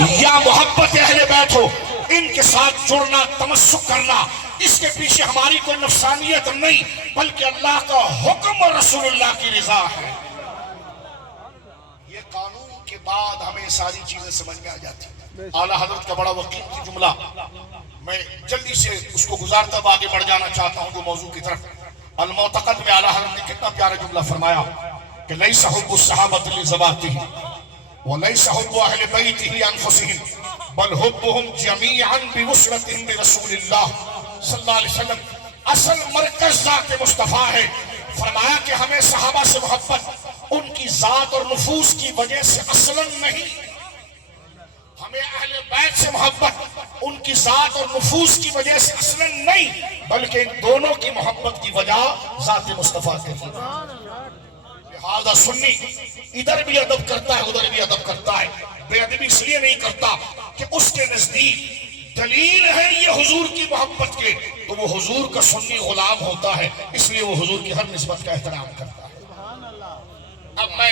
یا محبت اہل بیت ہو، ان کے ساتھ جڑنا، تمسک کرنا، اس کے پیچھے ہماری کوئی نفسانیت نہیں بلکہ اللہ کا حکم اور رسول اللہ کی رضا ہے۔ یہ قانون کے بعد ہمیں ساری چیزیں سمجھ میں آ جاتی ہیں۔ اعلیٰ حضرت کا بڑا وقیل کی جملہ، میں جلدی سے اس کو گزارتا ہوں، آگے بڑھ جانا چاہتا ہوں جو موضوع کی طرف۔ المعتقد میں اعلیٰ حضرت نے کتنا پیارا جملہ فرمایا کہ لیس حب الصحابۃ لذواتہم ولیس حب اہل بیتہ انفسہم بل حبہم جمیعا بوصلتہم برسول اللہ صلی اللہ علیہ وسلم۔ اصل مرکز ذات مصطفیٰ ہے۔ فرمایا کہ ہمیں صحابہ سے محبت ان کی ذات اور نفوس کی وجہ سے اصلاً نہیں، ہمیں اہل بیت سے محبت ان کی ذات اور نفوس کی وجہ سے اصلاً نہیں بلکہ ان دونوں کی محبت کی وجہ ذات مصطفیٰ کے لیے۔ لہذا سنی ادھر بھی ادب کرتا ہے، ادھر بھی ادب کرتا ہے، بے ادبی اس لیے نہیں کرتا کہ اس کے نزدیک دلیل ہے یہ حضور کی محبت کے، تو وہ حضور کا سنی غلام ہوتا ہے، اس لیے وہ حضور کی ہر نسبت کا احترام کرتا ہے۔ اب میں